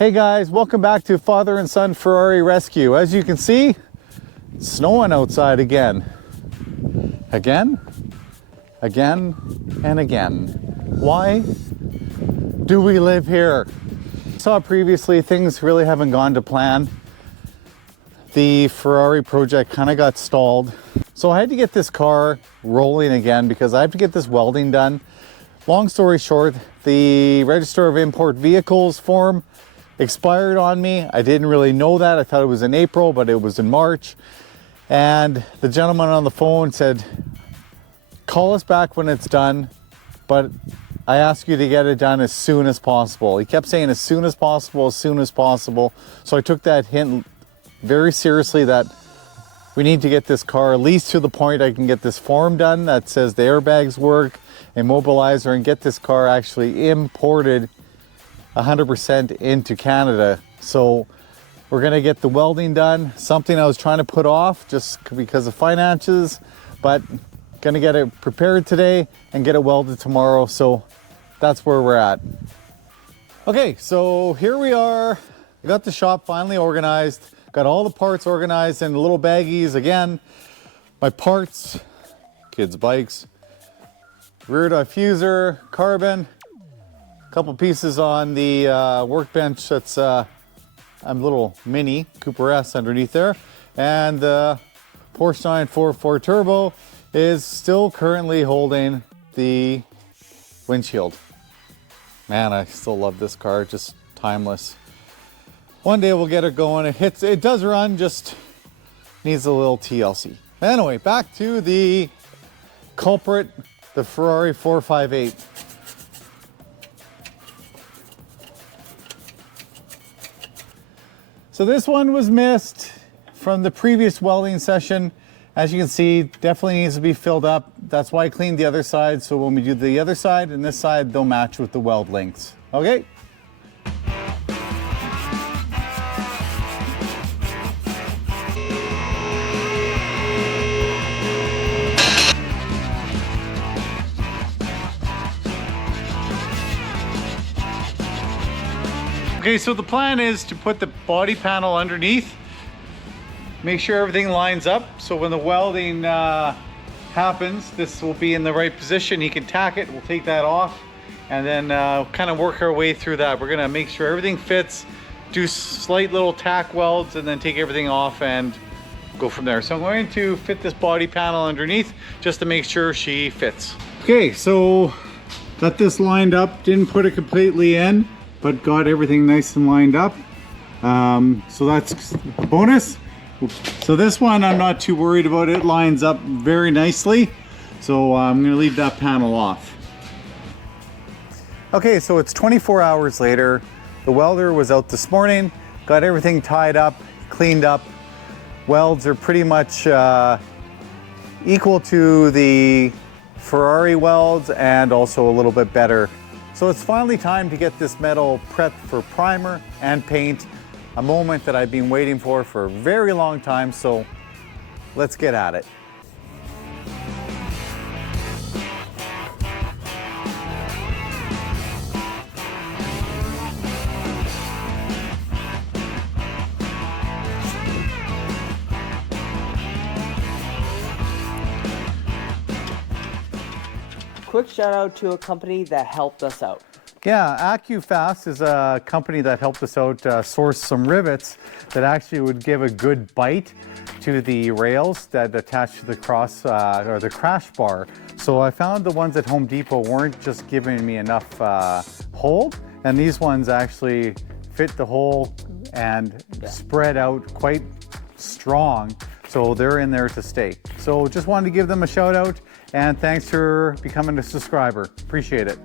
Hey guys, welcome back to Father and Son Ferrari Rescue. As you can see, it's snowing outside again. Again, and again. Why do we live here? Saw previously, things really haven't gone to plan. The Ferrari project kind of got stalled. So I had to get this car rolling again because I have to get this welding done. Long story short, the Register of Import Vehicles form expired on me. I didn't really know that. I thought it was in April, but it was in March. And the gentleman on the phone said, call us back when it's done, but I ask you to get it done as soon as possible. He kept saying as soon as possible, as soon as possible. So I took that hint very seriously that we need to get this car at least to the point I can get this form done that says the airbags work, immobilizer, and get this car actually imported 100% into Canada. So we're gonna get the welding done, something I was trying to put off just because of finances, but gonna get it prepared today and get it welded tomorrow. So that's where we're at. Okay, so here we are. I got the shop finally organized, got all the parts organized in little baggies again. My parts, kids' bikes, rear diffuser, carbon, a couple pieces on the workbench that's a little mini Cooper S underneath there, and the Porsche 944 Turbo is still currently holding the windshield. Man, I still love this car, just timeless. One day we'll get it going. It does run, just needs a little TLC. Anyway, back to the culprit, the Ferrari 458. So this one was missed from the previous welding session. As you can see, definitely needs to be filled up. That's why I cleaned the other side. So when we do the other side and this side, they'll match with the weld lengths. Okay. Okay, so the plan is to put the body panel underneath, make sure everything lines up, so when the welding happens, this will be in the right position. He can tack it, we'll take that off, and then kind of work our way through that. We're gonna make sure everything fits, do slight little tack welds, and then take everything off and go from there. So I'm going to fit this body panel underneath just to make sure she fits. Okay, so got this lined up, didn't put it completely in, but got everything nice and lined up. So that's a bonus. So this one I'm not too worried about. It lines up very nicely. So I'm gonna leave that panel off. Okay, so it's 24 hours later. The welder was out this morning, got everything tied up, cleaned up. Welds are pretty much equal to the Ferrari welds and also a little bit better. So it's finally time to get this metal prepped for primer and paint, a moment that I've been waiting for a very long time, so let's get at it. Quick shout out to a company that helped us out. Yeah, AccuFast is a company that helped us out source some rivets that actually would give a good bite to the rails that attach to the or the crash bar. So I found the ones at Home Depot weren't just giving me enough hold, and these ones actually fit the hole and spread out quite strong. So they're in there to stay. So just wanted to give them a shout out, and thanks for becoming a subscriber. Appreciate it.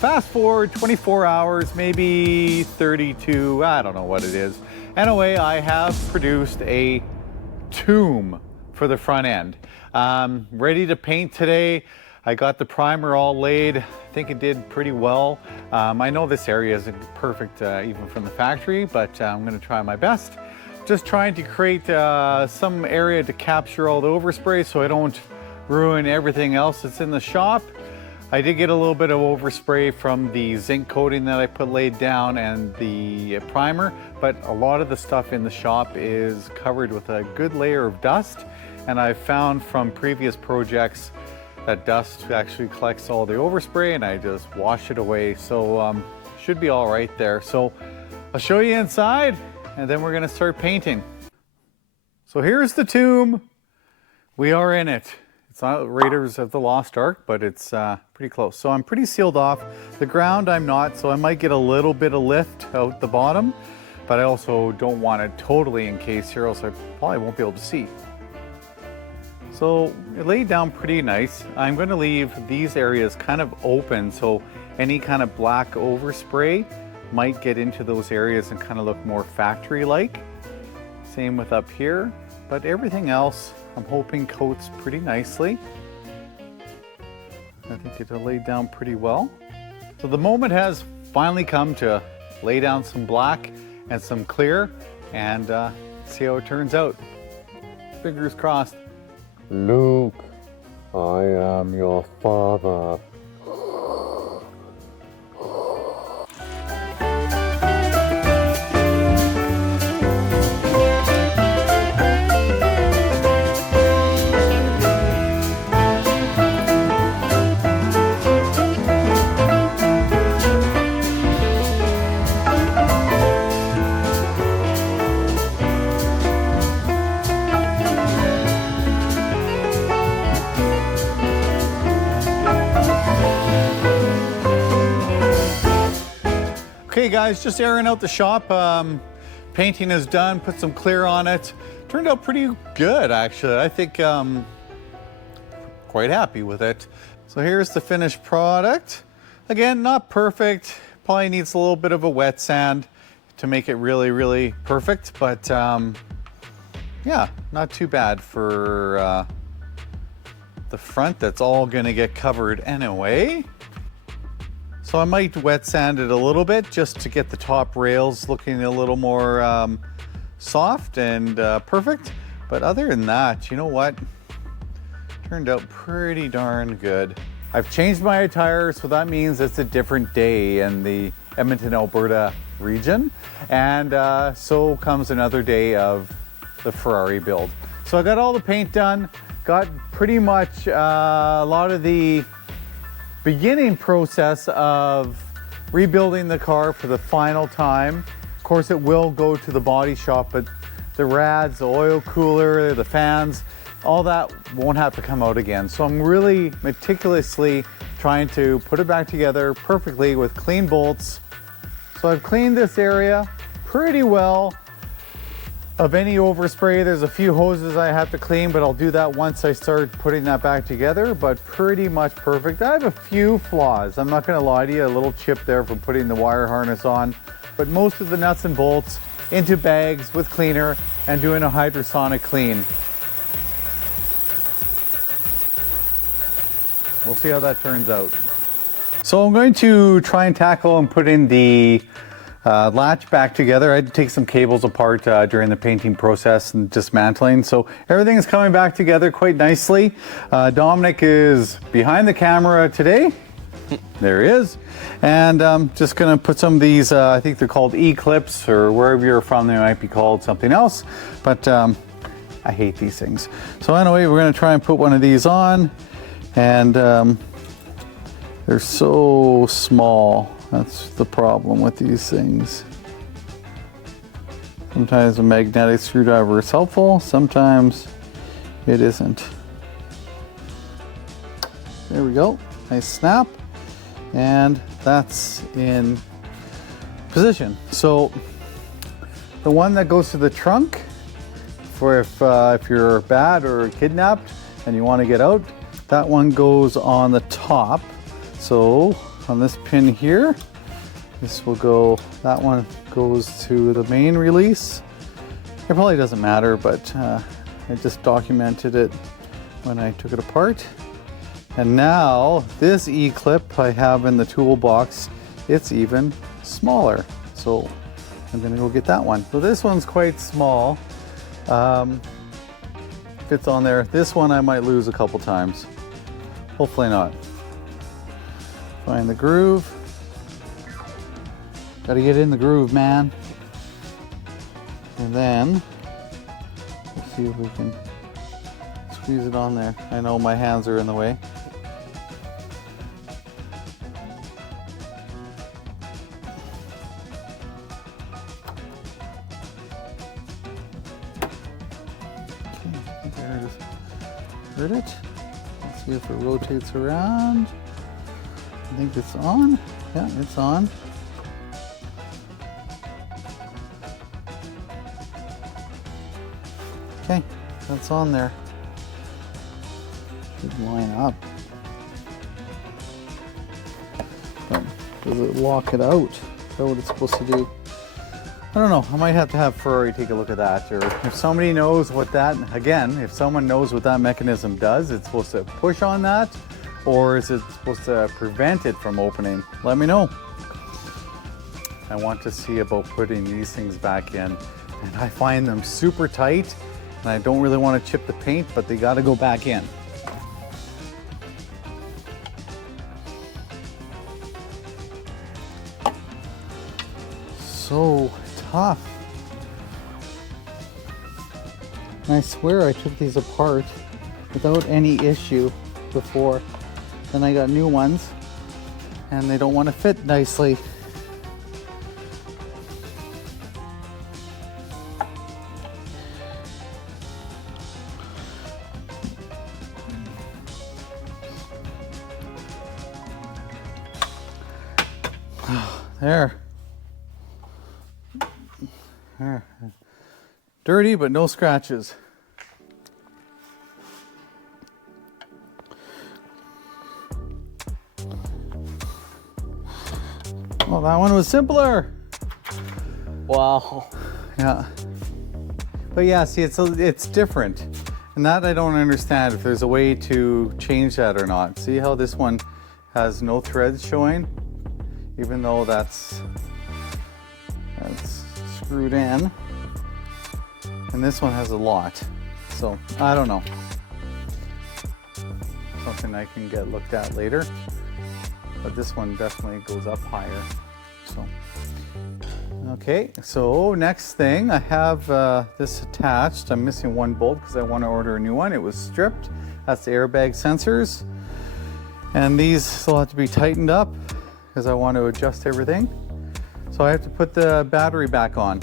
fast forward 24 hours, maybe 32, I don't know what it is. Anyway, I have produced a tomb for the front end. Ready to paint today. I got the primer all laid. I think it did pretty well. I know this area isn't perfect even from the factory, but I'm gonna try my best. Just trying to create some area to capture all the overspray so I don't ruin everything else that's in the shop. I did get a little bit of overspray from the zinc coating that I put laid down and the primer, but a lot of the stuff in the shop is covered with a good layer of dust. And I've found from previous projects that dust actually collects all the overspray and I just wash it away. So should be all right there. So I'll show you inside and then we're gonna start painting. So here's the tomb. We are in it. It's not Raiders of the Lost Ark, but it's pretty close. So I'm pretty sealed off. The ground I'm not, so I might get a little bit of lift out the bottom, but I also don't want it totally encased here, else I probably won't be able to see. So it laid down pretty nice. I'm going to leave these areas kind of open, so any kind of black overspray might get into those areas and kind of look more factory-like. Same with up here, but everything else I'm hoping coats pretty nicely. I think it'll lay down pretty well. So the moment has finally come to lay down some black and some clear and see how it turns out. Fingers crossed. Luke, I am your father. Okay guys, just airing out the shop. Painting is done, put some clear on it. Turned out pretty good actually. I think quite happy with it. So here's the finished product. Again, not perfect. Probably needs a little bit of a wet sand to make it really, really perfect. But yeah, not too bad for the front. That's all gonna get covered anyway. So I might wet sand it a little bit just to get the top rails looking a little more soft and perfect. But other than that, you know what? Turned out pretty darn good. I've changed my attire, so that means it's a different day in the Edmonton, Alberta region. And so comes another day of the Ferrari build. So I got all the paint done, got pretty much a lot of the beginning process of rebuilding the car for the final time. Of course, it will go to the body shop, but the rads, the oil cooler, the fans, all that won't have to come out again. So I'm really meticulously trying to put it back together perfectly with clean bolts. So I've cleaned this area pretty well of any overspray. There's a few hoses I have to clean, but I'll do that once I start putting that back together, but pretty much perfect. I have a few flaws, I'm not gonna lie to you, a little chip there from putting the wire harness on, but most of the nuts and bolts into bags with cleaner and doing a hydrosonic clean. We'll see how that turns out. So I'm going to try and tackle and put in the latch back together. I had to take some cables apart during the painting process and dismantling. So everything is coming back together quite nicely. Dominic is behind the camera today. There he is. And I'm just gonna put some of these, I think they're called E-clips, or wherever you're from they might be called something else. But I hate these things. So anyway, we're gonna try and put one of these on. And they're so small. That's the problem with these things. Sometimes a magnetic screwdriver is helpful, sometimes it isn't. There we go, nice snap. And that's in position. So the one that goes to the trunk, for if you're bad or kidnapped and you want to get out, that one goes on the top. So on this pin here. This will go, that one goes to the main release. It probably doesn't matter, but I just documented it when I took it apart. And now this E-clip I have in the toolbox, it's even smaller. So I'm gonna go get that one. So this one's quite small. Fits on there. This one I might lose a couple times. Hopefully not. Find the groove. Gotta get in the groove, man. And then, let's see if we can squeeze it on there. I know my hands are in the way. Okay, there it is. Heard it? Let's see if it rotates around. I think it's on. Yeah, it's on. Okay, that's on there. Should line up. But does it lock it out? Is that what it's supposed to do? I don't know. I might have to have Ferrari take a look at that. Or if somebody knows what that, again, if someone knows what that mechanism does, it's supposed to push on that, or is it supposed to prevent it from opening? Let me know. I want to see about putting these things back in. And I find them super tight. And I don't really want to chip the paint, but they got to go back in. So tough. And I swear I took these apart without any issue before. Then I got new ones and they don't want to fit nicely. There. There. Dirty, but no scratches. Well, that one was simpler. Wow. Yeah. But yeah, see, it's different. And that I don't understand if there's a way to change that or not. See how this one has no threads showing? Even though that's screwed in. And this one has a lot. So, I don't know. Something I can get looked at later. But this one definitely goes up higher. So, okay, so next thing, I have this attached. I'm missing one bolt because I want to order a new one. It was stripped. That's the airbag sensors. And these will have to be tightened up because I want to adjust everything. So I have to put the battery back on.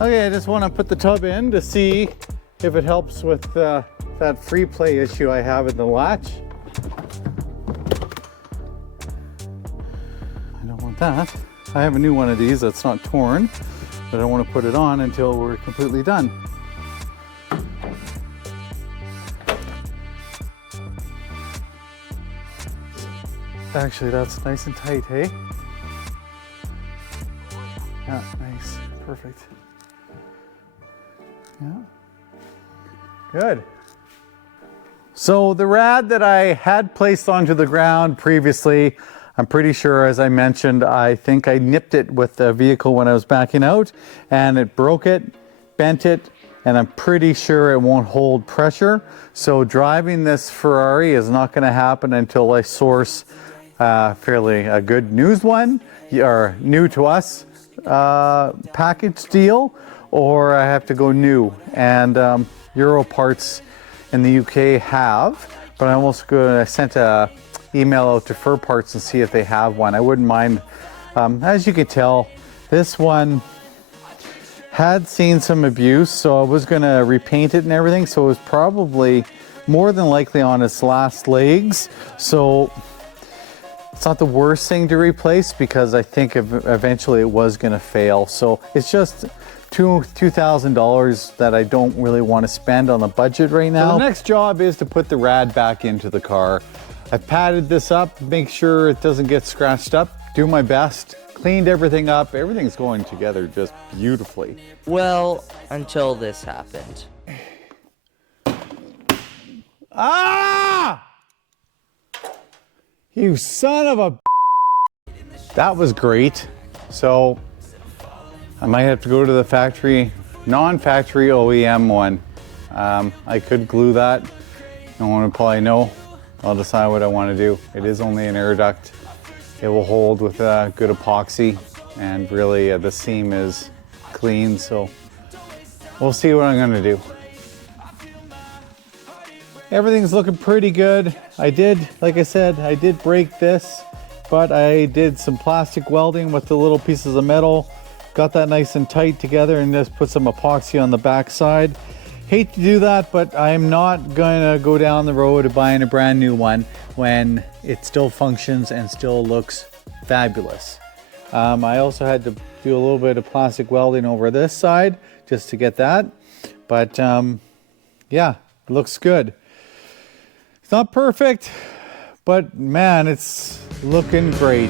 Okay, I just want to put the tub in to see if it helps with that free play issue I have in the latch. I don't want that. I have a new one of these that's not torn, but I don't want to put it on until we're completely done. Actually, that's nice and tight, hey? Yeah, nice, perfect. Yeah, good. So the rad that I had placed onto the ground previously, I'm pretty sure, as I mentioned, I think I nipped it with the vehicle when I was backing out and it broke it, bent it, and I'm pretty sure it won't hold pressure. So driving this Ferrari is not going to happen until I source fairly a good used one, or new to us package deal, or I have to go new. And Euro Parts in the UK have, but I'm also going to send a email out to Fur Parts and see if they have one. I wouldn't mind. As you can tell, this one had seen some abuse, so I was going to repaint it and everything, so it was probably more than likely on its last legs. So it's not the worst thing to replace because I think eventually it was going to fail. So it's just $2,000 that I don't really want to spend on the budget right now. So the next job is to put the rad back into the car. I've padded this up, make sure it doesn't get scratched up, do my best, cleaned everything up. Everything's going together just beautifully. Well, until this happened. Ah! You son of a... That was great. So I might have to go to the factory, non-factory OEM one. I could glue that. No one would probably know. I'll decide what I want to do. It is only an air duct. It will hold with good epoxy, and really the seam is clean, so we'll see what I'm going to do. Everything's looking pretty good. I did, like I said, I did break this, but I did some plastic welding with the little pieces of metal, got that nice and tight together, and just put some epoxy on the back side. Hate to do that, but I'm not gonna go down the road of buying a brand new one when it still functions and still looks fabulous. I also had to do a little bit of plastic welding over this side just to get that, but yeah, it looks good. It's not perfect, but man, it's looking great.